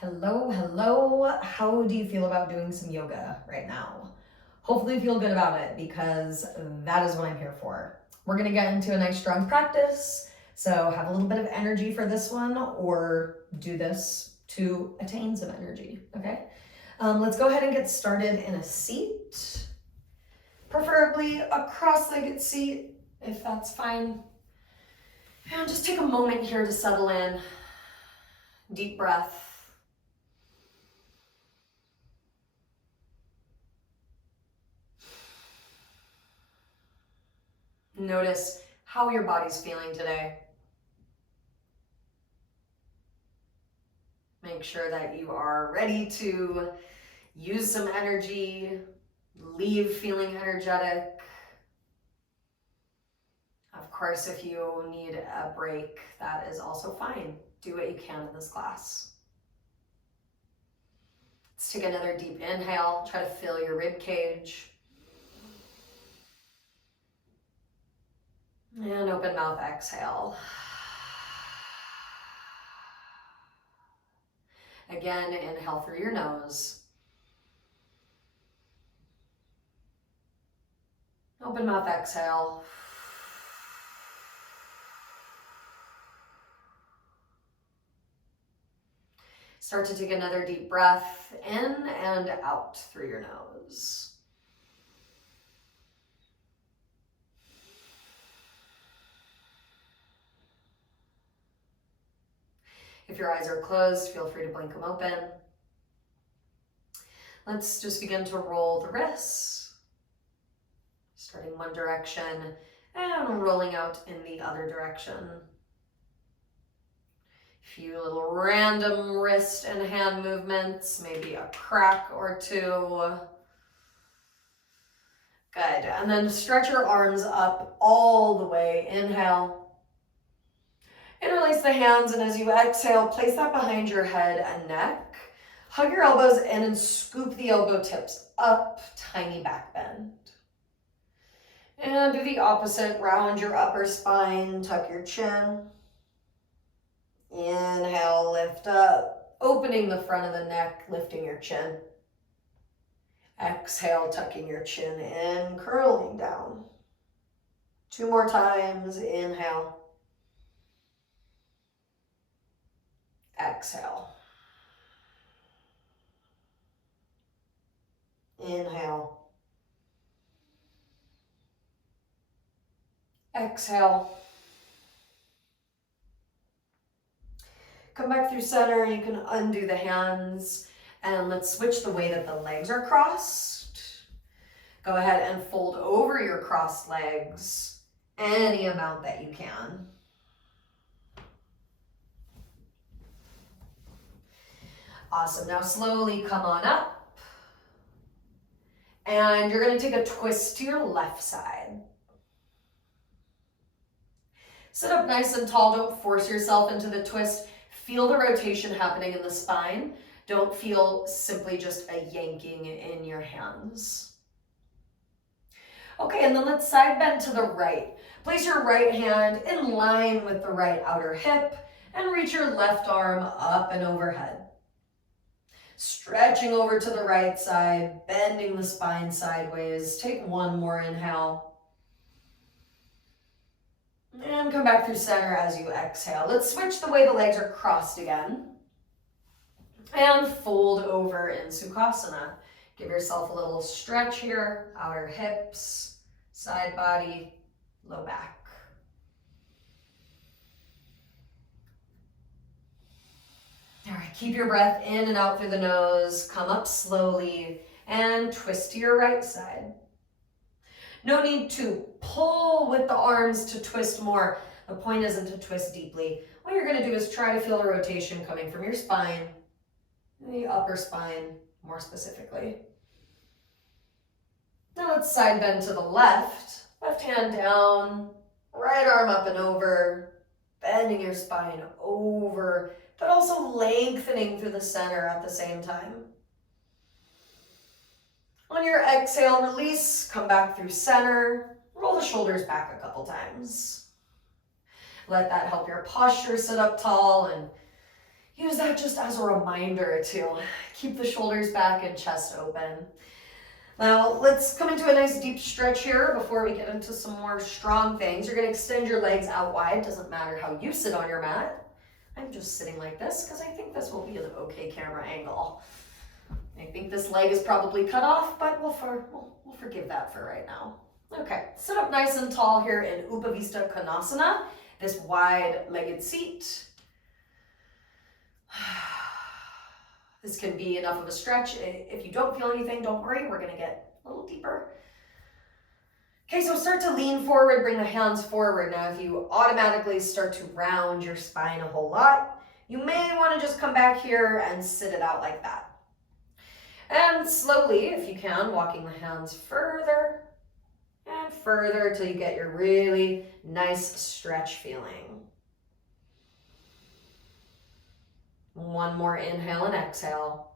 Hello, hello. How do you feel about doing some yoga right now? Hopefully you feel good about it because that is what I'm here for. We're gonna get into a nice strong practice. So have a little bit of energy for this one or do this to attain some energy, okay? Let's go ahead and get started in a seat, preferably a cross-legged seat if that's fine. And just take a moment here to settle in. Deep breath. Notice how your body's feeling today. Make sure that you are ready to use some energy, leave feeling energetic. Of course, if you need a break, that is also fine. Do what you can in this class. Let's take another deep inhale. Try to fill your rib cage. And open mouth, exhale. Again, inhale through your nose. Open mouth, exhale. Start to take another deep breath in and out through your nose. If your eyes are closed, feel free to blink them open. Let's just begin to roll the wrists, starting one direction and rolling out in the other direction. Few little random wrist and hand movements, maybe a crack or two. Good, and then stretch your arms up all the way. Inhale. Interlace the hands, and as you exhale, place that behind your head and neck. Hug your elbows in and scoop the elbow tips up, tiny back bend. And do the opposite, round your upper spine, tuck your chin. Inhale, lift up, opening the front of the neck, lifting your chin. Exhale, tucking your chin in, curling down. 2 more times, inhale. Exhale. Inhale. Exhale. Come back through center. You can undo the hands and let's switch the way that the legs are crossed. Go ahead and fold over your crossed legs any amount that you can. Awesome. Now slowly come on up. And you're going to take a twist to your left side. Sit up nice and tall. Don't force yourself into the twist. Feel the rotation happening in the spine. Don't feel simply just a yanking in your hands. Okay, and then let's side bend to the right. Place your right hand in line with the right outer hip and reach your left arm up and overhead. Stretching over to the right side, bending the spine sideways. Take one more inhale. And come back through center as you exhale. Let's switch the way the legs are crossed again. And fold over in Sukhasana. Give yourself a little stretch here. Outer hips, side body, low back. All right, keep your breath in and out through the nose. Come up slowly and twist to your right side. No need to pull with the arms to twist more. The point isn't to twist deeply. What you're going to do is try to feel the rotation coming from your spine, the upper spine more specifically. Now let's side bend to the left. Left hand down, right arm up and over, bending your spine over, but also lengthening through the center at the same time. On your exhale, release, come back through center, roll the shoulders back a couple times. Let that help your posture sit up tall and use that just as a reminder to keep the shoulders back and chest open. Now let's come into a nice deep stretch here before we get into some more strong things. You're going to extend your legs out wide. Doesn't matter how you sit on your mat. I'm just sitting like this because I think this will be an okay camera angle. I think this leg is probably cut off, but we'll forgive that for right now. Okay, sit up nice and tall here in Upavista Konasana, this wide-legged seat. This can be enough of a stretch. If you don't feel anything, don't worry. We're going to get a little deeper. Okay, so start to lean forward, bring the hands forward. Now, if you automatically start to round your spine a whole lot, you may want to just come back here and sit it out like that. And slowly, if you can, walking the hands further and further till you get your really nice stretch feeling. One more inhale and exhale.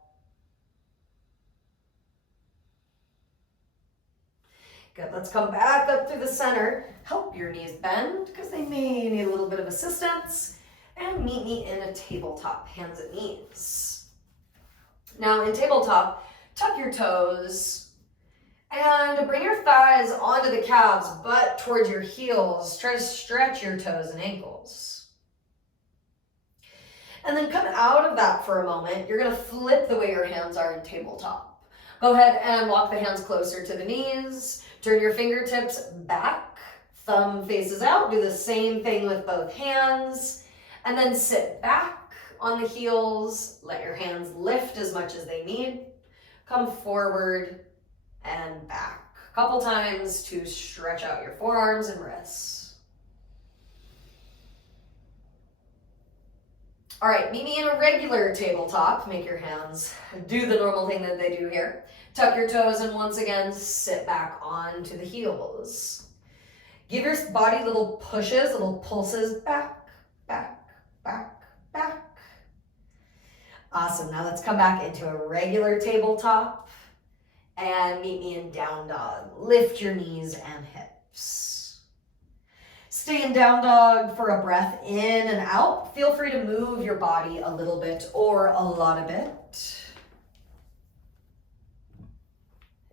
Good, let's come back up through the center. Help your knees bend because they may need a little bit of assistance. And meet me in a tabletop, hands at knees. Now in tabletop, tuck your toes and bring your thighs onto the calves, butt towards your heels. Try to stretch your toes and ankles. And then come out of that for a moment. You're going to flip the way your hands are in tabletop. Go ahead and walk the hands closer to the knees. Turn your fingertips back. Thumb faces out. Do the same thing with both hands. And then sit back on the heels. Let your hands lift as much as they need. Come forward and back. A couple times to stretch out your forearms and wrists. All right, meet me in a regular tabletop. Make your hands do the normal thing that they do here. Tuck your toes and once again, sit back onto the heels. Give your body little pushes, little pulses back, back, back, back. Awesome, now let's come back into a regular tabletop and meet me in down dog. Lift your knees and hips. Stay in down dog for a breath in and out. Feel free to move your body a little bit or a lot of it.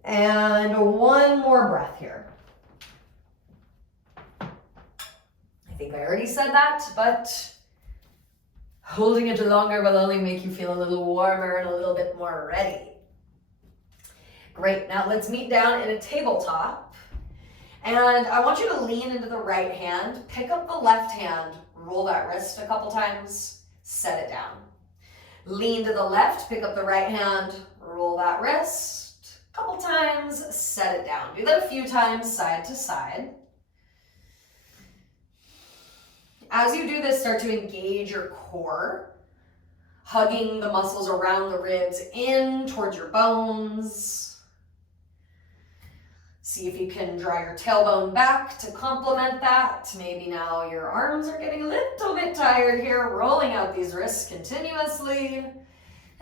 And one more breath here. I think I already said that, but holding it longer will only make you feel a little warmer and a little bit more ready. Great, now let's meet down in a tabletop. And I want you to lean into the right hand, pick up the left hand, roll that wrist a couple times, set it down. Lean to the left, pick up the right hand, roll that wrist a couple times, set it down. Do that a few times, side to side. As you do this, start to engage your core, hugging the muscles around the ribs in towards your bones. See if you can draw your tailbone back to complement that. Maybe now your arms are getting a little bit tired here, rolling out these wrists continuously.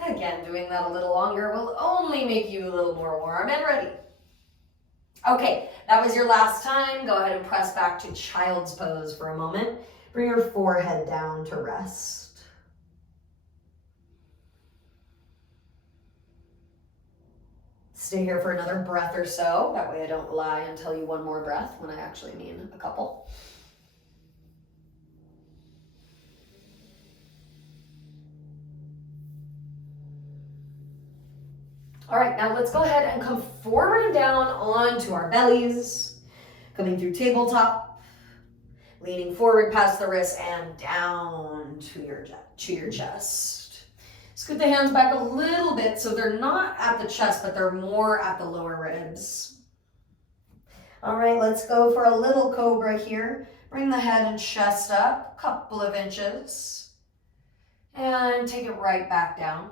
Again, doing that a little longer will only make you a little more warm and ready. Okay, that was your last time. Go ahead and press back to child's pose for a moment. Bring your forehead down to rest. Stay here for another breath or so. That way I don't lie and tell you one more breath when I actually mean a couple. All right, now let's go ahead and come forward and down onto our bellies. Coming through tabletop, leaning forward past the wrist and down to your chest. Scoot the hands back a little bit so they're not at the chest, but they're more at the lower ribs. All right, let's go for a little cobra here. Bring the head and chest up a couple of inches and take it right back down.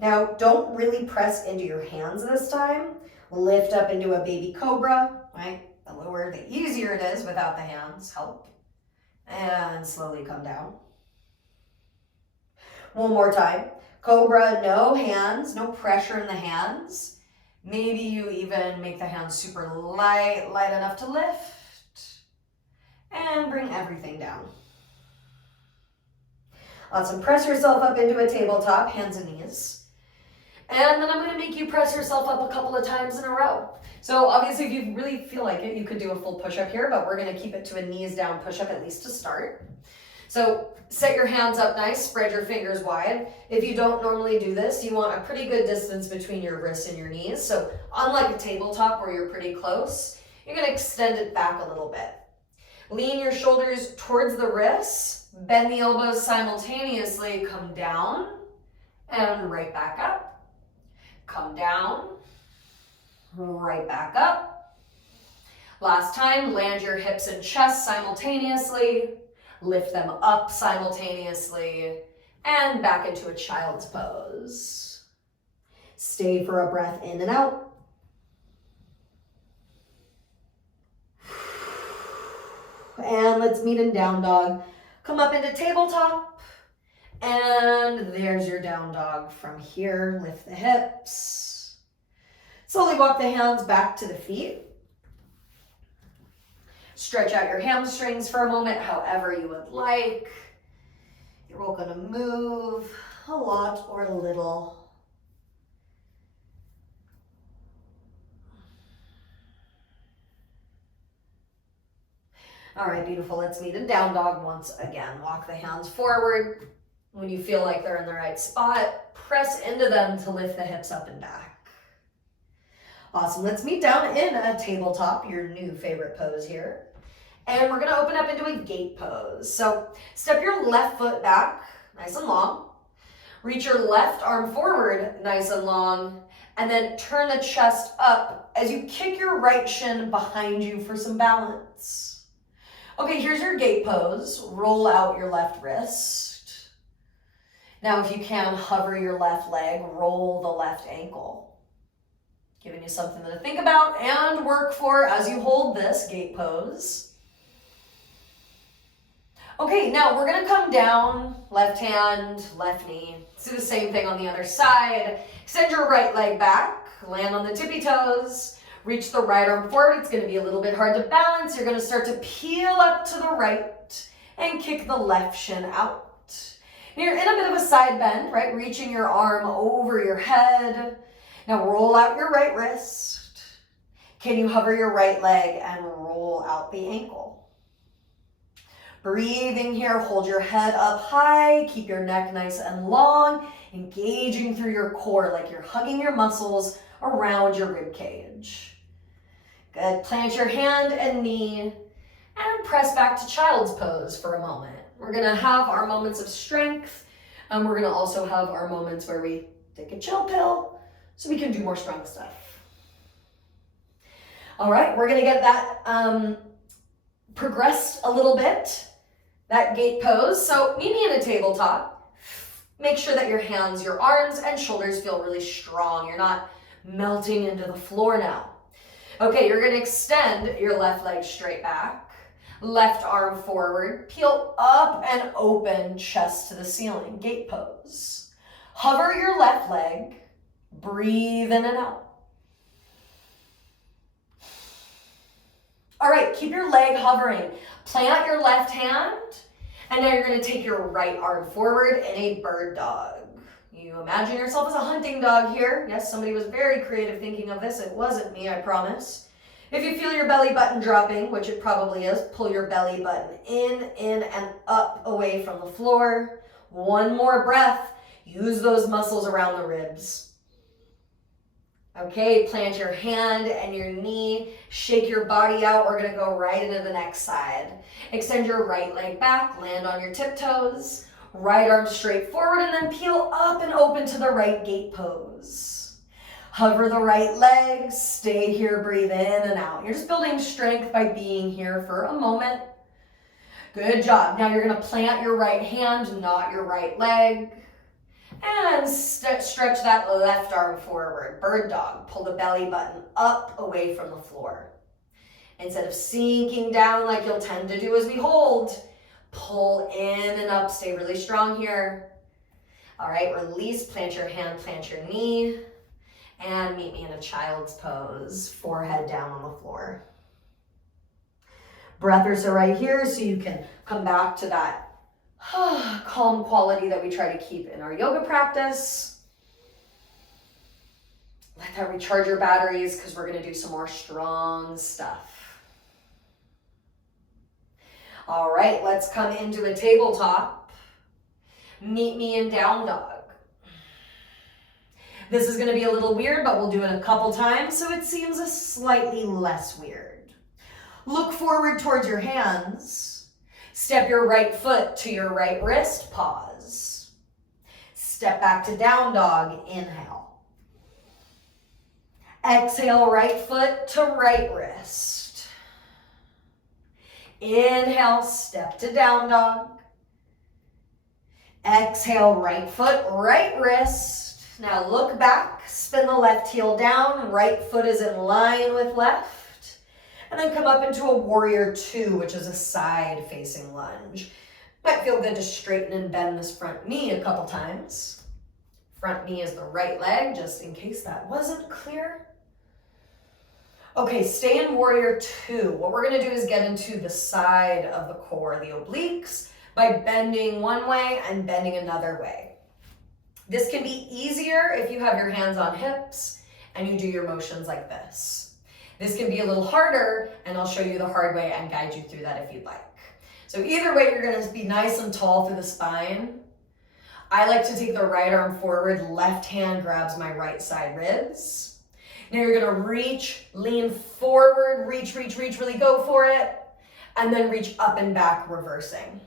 Now, don't really press into your hands this time. Lift up into a baby cobra, right? The lower, the easier it is without the hands help. And slowly come down. One more time. Cobra, no hands, no pressure in the hands. Maybe you even make the hands super light enough to lift. And bring everything down. Awesome. Press yourself up into a tabletop, hands and knees. And then I'm going to make you press yourself up a couple of times in a row. So obviously if you really feel like it, you could do a full push-up here, but we're going to keep it to a knees down push-up at least to start. So set your hands up nice, spread your fingers wide. If you don't normally do this, you want a pretty good distance between your wrists and your knees. So unlike a tabletop where you're pretty close, you're going to extend it back a little bit. Lean your shoulders towards the wrists, bend the elbows simultaneously, come down and right back up. Come down, right back up. Last time, land your hips and chest simultaneously, lift them up simultaneously, and back into a child's pose. Stay for a breath in and out. And let's meet in down dog. Come up into tabletop. And there's your down dog. From here, lift the hips. Slowly walk the hands back to the feet. Stretch out your hamstrings for a moment, however you would like. You're welcome to move a lot or a little. All right, beautiful. Let's meet in down dog once again. Walk the hands forward. When you feel like they're in the right spot, press into them to lift the hips up and back. Awesome. Let's meet down in a tabletop, your new favorite pose here. And we're going to open up into a gate pose. So step your left foot back, nice and long. Reach your left arm forward, nice and long. And then turn the chest up as you kick your right shin behind you for some balance. Okay, here's your gate pose. Roll out your left wrist. Now, if you can, hover your left leg, roll the left ankle. Giving you something to think about and work for as you hold this gate pose. Okay, now we're gonna come down, left hand, left knee. Let's do the same thing on the other side. Extend your right leg back, land on the tippy toes, reach the right arm forward. It's gonna be a little bit hard to balance. You're gonna start to peel up to the right and kick the left shin out. You're in a bit of a side bend, right? Reaching your arm over your head. Now roll out your right wrist. Can you hover your right leg and roll out the ankle? Breathing here, hold your head up high, keep your neck nice and long, engaging through your core like you're hugging your muscles around your rib cage. Good, plant your hand and knee and press back to child's pose for a moment. We're gonna have our moments of strength, and we're gonna also have our moments where we take a chill pill so we can do more strong stuff. All right, we're gonna get that progressed a little bit, that gate pose. So meet me in a tabletop. Make sure that your hands, your arms, and shoulders feel really strong. You're not melting into the floor now. Okay, you're gonna extend your left leg straight back. Left arm forward, peel up and open, chest to the ceiling, gate pose. Hover your left leg, breathe in and out. All right, keep your leg hovering. Plant your left hand, and now you're gonna take your right arm forward in a bird dog. You imagine yourself as a hunting dog here. Yes, somebody was very creative thinking of this. It wasn't me, I promise. If you feel your belly button dropping, which it probably is, pull your belly button in, and up away from the floor. One more breath. Use those muscles around the ribs. Okay, plant your hand and your knee. Shake your body out. We're gonna go right into the next side. Extend your right leg back, land on your tiptoes. Right arm straight forward, and then peel up and open to the right gate pose. Hover the right leg, stay here, breathe in and out. You're just building strength by being here for a moment. Good job. Now you're gonna plant your right hand, not your right leg. And stretch that left arm forward. Bird dog. Pull the belly button up away from the floor. Instead of sinking down like you'll tend to do as we hold, pull in and up. Stay really strong here. All right, release, plant your hand, plant your knee. And meet me in a child's pose, forehead down on the floor. Breathers are right here, so you can come back to that calm quality that we try to keep in our yoga practice. Let that recharge your batteries because we're going to do some more strong stuff. All right, let's come into a tabletop. Meet me in down dog. This is going to be a little weird, but we'll do it a couple times so it seems a slightly less weird. Look forward towards your hands. Step your right foot to your right wrist, pause. Step back to down dog, inhale. Exhale, right foot to right wrist. Inhale, step to down dog. Exhale, right foot, right wrist. Now look back, spin the left heel down, right foot is in line with left. And then come up into a warrior two, which is a side facing lunge. Might feel good to straighten and bend this front knee a couple times. Front knee is the right leg, just in case that wasn't clear. Okay, stay in warrior two. What we're gonna do is get into the side of the core, the obliques, by bending one way and bending another way. This can be easier if you have your hands on hips and you do your motions like this. This can be a little harder, and I'll show you the hard way and guide you through that if you'd like. So either way, you're gonna be nice and tall through the spine. I like to take the right arm forward, left hand grabs my right side ribs. Now you're gonna reach, lean forward, reach, really go for it, and then reach up and back, reversing.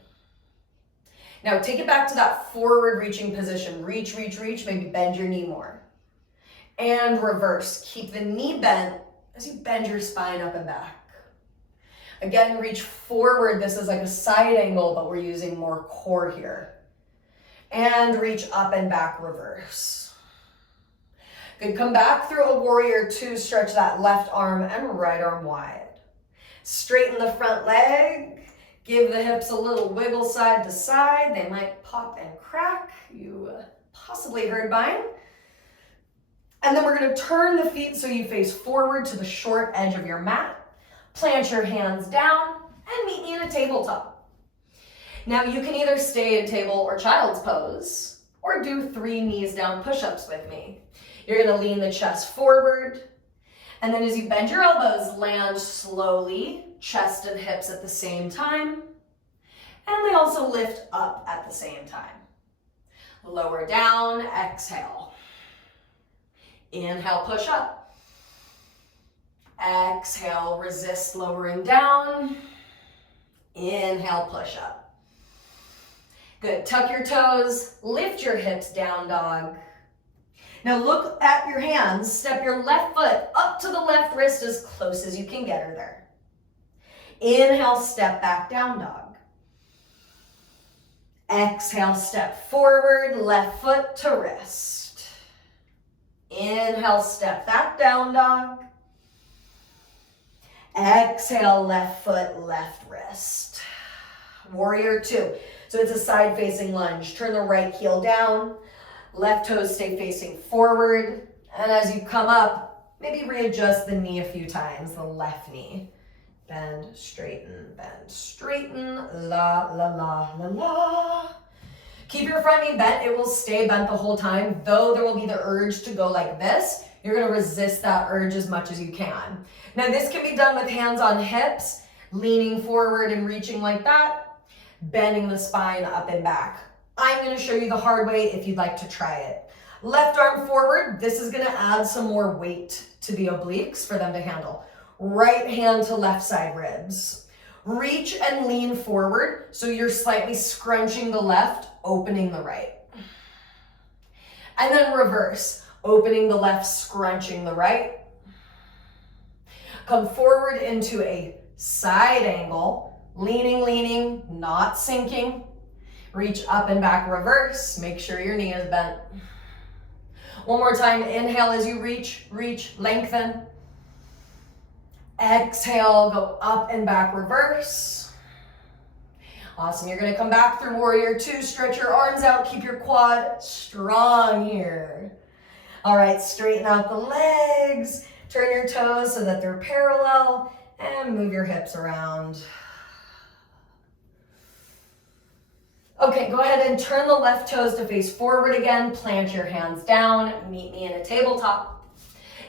Now take it back to that forward reaching position. Reach, maybe bend your knee more. And reverse, keep the knee bent as you bend your spine up and back. Again, reach forward. This is like a side angle, but we're using more core here. And reach up and back, reverse. Good, come back through a warrior two, stretch that left arm and right arm wide. Straighten the front leg, give the hips a little wiggle side to side. They might pop and crack. You possibly heard mine. And then we're gonna turn the feet so you face forward to the short edge of your mat. Plant your hands down and meet me in a tabletop. Now you can either stay in table or child's pose or do 3 knees down push-ups with me. You're gonna lean the chest forward, and then as you bend your elbows, land slowly, chest and hips at the same time, and they also lift up at the same time. Lower down, exhale. Inhale, push up. Exhale, resist lowering down. Inhale, push up. Good, tuck your toes, lift your hips, down dog. Now look at your hands, step your left foot up to the left wrist as close as you can get her there. Inhale, step back, down dog. Exhale, step forward, left foot to wrist. Inhale, step back, down dog. Exhale, left foot, left wrist. Warrior two. So it's a side facing lunge. Turn the right heel down. Left toes stay facing forward. And as you come up, maybe readjust the knee a few times, the left knee. Bend, straighten, la, la, la, la, la. Keep your front knee bent. It will stay bent the whole time, though there will be the urge to go like this. You're gonna resist that urge as much as you can. Now this can be done with hands on hips, leaning forward and reaching like that, bending the spine up and back. I'm gonna show you the hard way if you'd like to try it. Left arm forward, this is gonna add some more weight to the obliques for them to handle. Right hand to left side ribs. Reach and lean forward, so you're slightly scrunching the left, opening the right. And then reverse, opening the left, scrunching the right. Come forward into a side angle, leaning, not sinking. Reach up and back, reverse. Make sure your knee is bent. One more time, inhale as you reach, lengthen. Exhale, go up and back, reverse. Awesome, you're gonna come back through warrior two, stretch your arms out, keep your quad strong here. All right, straighten out the legs, turn your toes so that they're parallel, and move your hips around. Okay, go ahead and turn the left toes to face forward again. Plant your hands down. Meet me in a tabletop.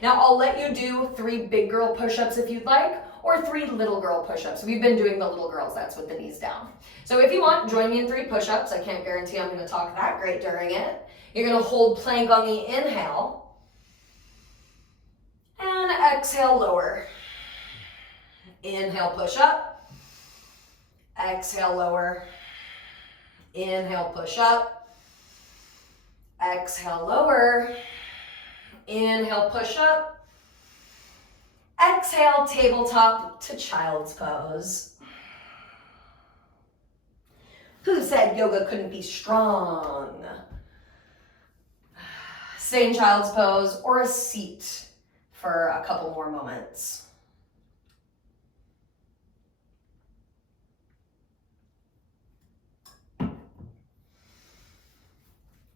Now I'll let you do 3 big girl push-ups if you'd like, or 3 little girl push-ups. We've been doing the little girls, that's with the knees down. So if you want, join me in 3 push-ups. I can't guarantee I'm gonna talk that great during it. You're gonna hold plank on the inhale, and exhale, lower. Inhale, push up. Exhale, lower. Inhale, push up. Exhale, lower. Inhale, push up. Exhale, tabletop to child's pose. Who said yoga couldn't be strong? Stay in child's pose or a seat for a couple more moments.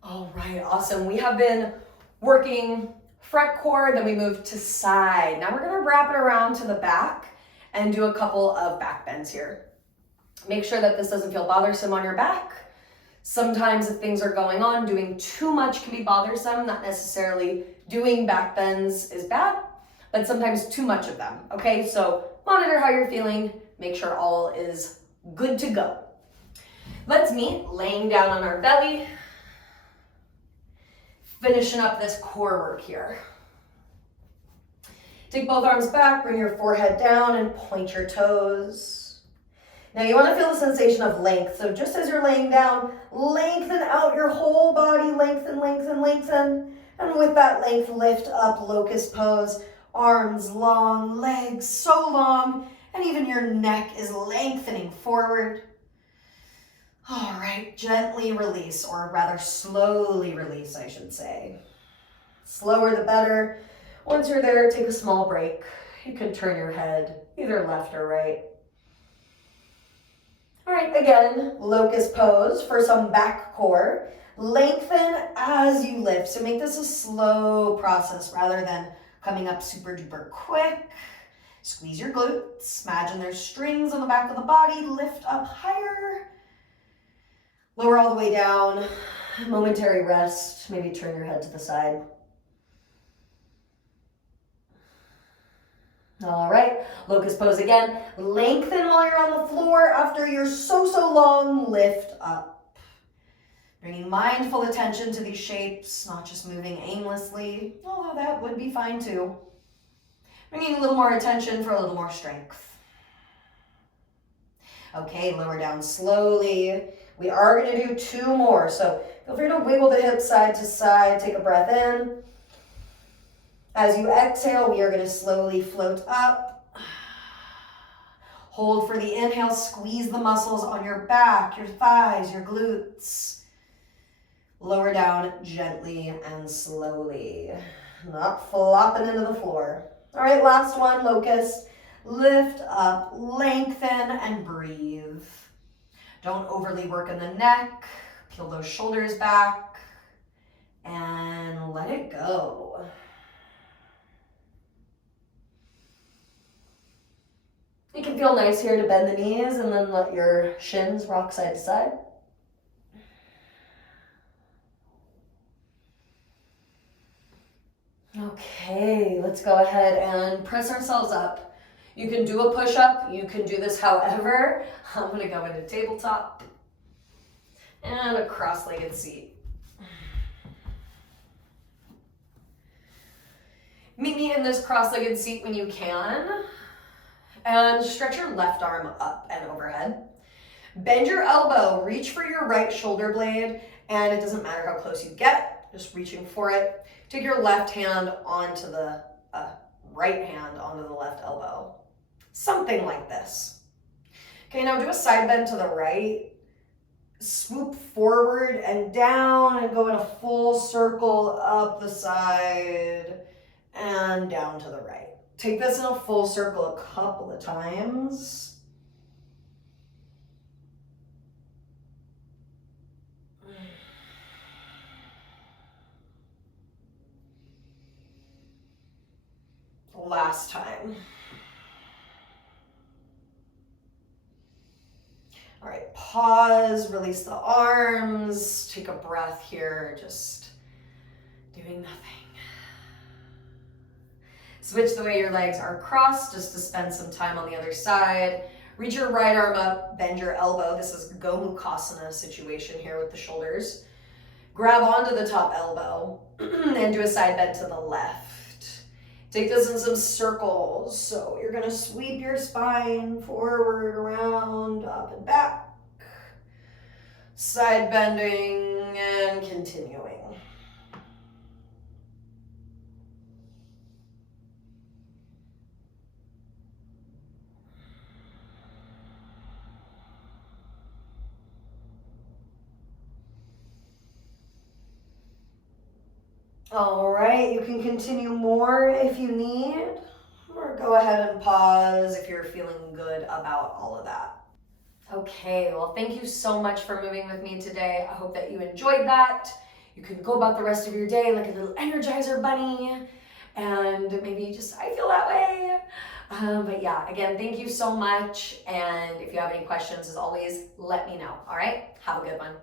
All right, awesome. We have been working front core, then we move to side. Now we're gonna wrap it around to the back and do a couple of back bends here. Make sure that this doesn't feel bothersome on your back. Sometimes if things are going on, doing too much can be bothersome. Not necessarily doing back bends is bad, but sometimes too much of them, okay? So monitor how you're feeling, make sure all is good to go. Let's meet laying down on our belly, finishing up this core work here. Take both arms back, bring your forehead down and point your toes. Now you want to feel the sensation of length. So just as you're laying down, lengthen out your whole body, lengthen, lengthen, lengthen. And with that length, lift up locust pose. Arms long, legs so long, and even your neck is lengthening forward. All right, gently release, or rather slowly release, I should say. Slower the better. Once you're there, take a small break. You can turn your head either left or right. All right, again, locust pose for some back core. Lengthen as you lift. So make this a slow process rather than coming up super duper quick. Squeeze your glutes. Imagine there's strings on the back of the body. Lift up higher. Lower all the way down, momentary rest, maybe turn your head to the side. All right, locust pose again. Lengthen while you're on the floor. After you're so long, lift up. Bringing mindful attention to these shapes, not just moving aimlessly, although that would be fine too. Bringing a little more attention for a little more strength. Okay, lower down slowly. We are going to do 2 more, so feel free to wiggle the hips side to side. Take a breath in. As you exhale, we are going to slowly float up. Hold for the inhale. Squeeze the muscles on your back, your thighs, your glutes. Lower down gently and slowly, not flopping into the floor. All right, last one, locust. Lift up, lengthen, and breathe. Don't overly work in the neck. Peel those shoulders back and let it go. You can feel nice here to bend the knees and then let your shins rock side to side. Okay, let's go ahead and press ourselves up. You can do a push-up, you can do this however. I'm gonna go into tabletop and a cross-legged seat. Meet me in this cross-legged seat when you can. And stretch your left arm up and overhead. Bend your elbow, reach for your right shoulder blade, and it doesn't matter how close you get, just reaching for it. Take your left hand onto the right hand onto the left elbow. Something like this. Okay, now do a side bend to the right. Swoop forward and down and go in a full circle up the side and down to the right. Take this in a full circle a couple of times. Last time. All right, pause, release the arms, take a breath here, just doing nothing. Switch the way your legs are crossed just to spend some time on the other side. Reach your right arm up, bend your elbow. This is Gomukhasana situation here with the shoulders. Grab onto the top elbow and do a side bend to the left. Take this in some circles. So you're gonna sweep your spine forward, around, up and back. Side bending and continuing. All right, you can continue more if you need, or go ahead and pause if you're feeling good about all of that. Okay, well, thank you so much for moving with me today. I hope that you enjoyed that. You can go about the rest of your day like a little Energizer bunny, and maybe just, I feel that way. But yeah, again, thank you so much. And if you have any questions, as always, let me know. All right, have a good one.